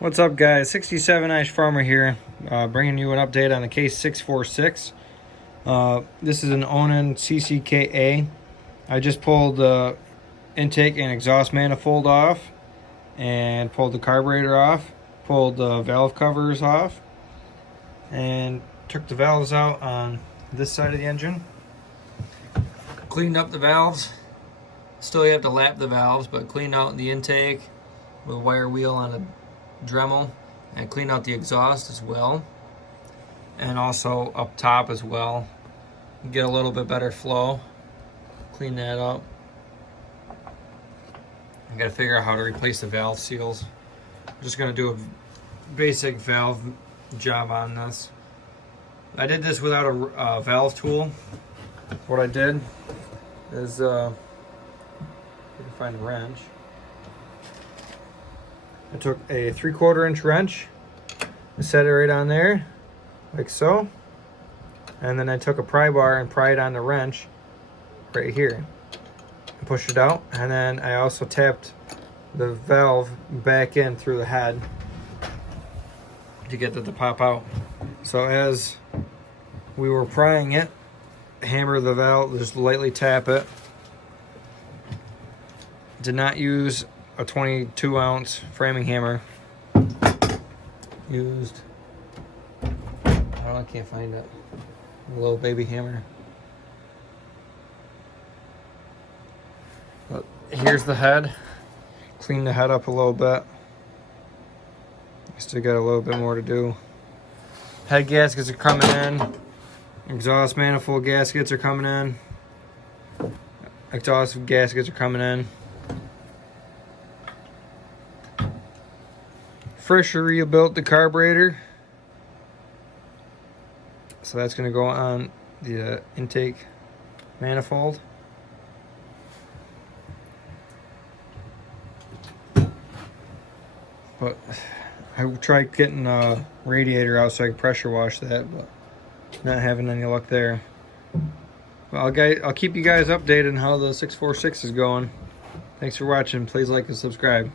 What's up, guys? 67 Ice Farmer here, bringing you an update on the case 646. This is an Onan CCKA. I just pulled the intake and exhaust manifold off and pulled the carburetor off, pulled the valve covers off, and took the valves out on this side of the engine. Cleaned up the valves. Still, you have to lap the valves, but cleaned out the intake with a wire wheel on a Dremel, and clean out the exhaust as well, and also up top as well. Get a little bit better flow. Clean that up. I gotta figure out how to replace the valve seals. I'm just gonna do a basic valve job on this. I did this without a valve tool. What I did is I can find a wrench. I took a 3/4 inch wrench and set it right on there, like so. And then I took a pry bar and pried on the wrench right here. And pushed it out, and then I also tapped the valve back in through the head to get it to pop out. So as we were prying it, hammer the valve, just lightly tap it. Did not use a 22 ounce framing hammer. Used, I can't find it, a little baby hammer. But here's the head. Clean the head up a little bit. Still got a little bit more to do. Head gaskets are coming in. Exhaust manifold gaskets are coming in. Exhaust gaskets are coming in. Freshly rebuilt the carburetor, so that's going to go on the intake manifold. But I tried getting a radiator out so I could pressure wash that, but not having any luck there. Well, I'll keep you guys updated on how the 646 is going. Thanks for watching. Please like and subscribe.